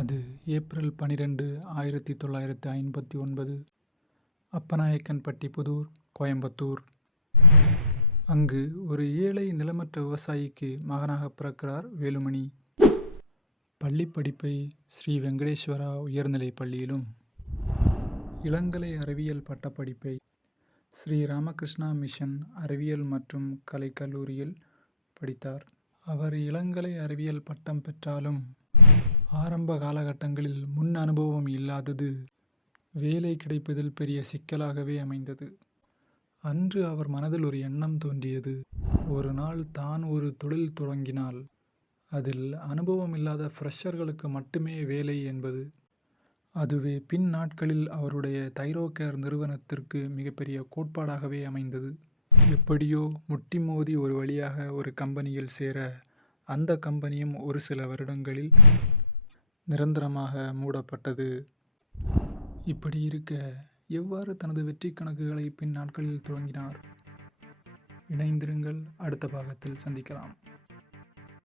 அது ஏப்ரல் 12, 1959. அப்பநாயக்கன்பட்டி புதூர், கோயம்புத்தூர். அங்கு ஒரு ஏழை நிலமற்ற விவசாயிக்கு மகனாக பிறக்கிறார் வேலுமணி. பள்ளி படிப்பை ஸ்ரீ வெங்கடேஸ்வரா உயர்நிலைப் பள்ளியிலும், இளங்கலை அறிவியல் பட்டப்படிப்பை ஸ்ரீ ராமகிருஷ்ணா மிஷன் அறிவியல் மற்றும் கலை கல்லூரியில் படித்தார். அவர் இளங்கலை அறிவியல் பட்டம் பெற்றாலும் ஆரம்ப காலகட்டங்களில் முன் அனுபவம் இல்லாதது வேலை கிடைப்பதில் பெரிய சிக்கலாகவே அமைந்தது. அன்று அவர் மனதில் ஒரு எண்ணம் தோன்றியது. ஒரு நாள் தான் ஒரு தொழில் தொடங்கினால் அதில் அனுபவம் இல்லாத ஃப்ரெஷர்களுக்கு மட்டுமே வேலை என்பது. அதுவே பின் நாட்களில் அவருடைய தைரோகேர் நிறுவனத்திற்கு மிகப்பெரிய கோட்பாடாகவே அமைந்தது. எப்படியோ முட்டி மோதி ஒரு வழியாக ஒரு கம்பெனியில் சேர, அந்த கம்பெனியும் ஒரு சில வருடங்களில் நிரந்தரமாக மூடப்பட்டது. இப்படி இருக்க எவ்வாறு தனது வெற்றி கணக்குகளை பின் நாட்களில் துவங்கினார்? இணைந்திருங்கள், அடுத்த பாகத்தில் சந்திக்கலாம்.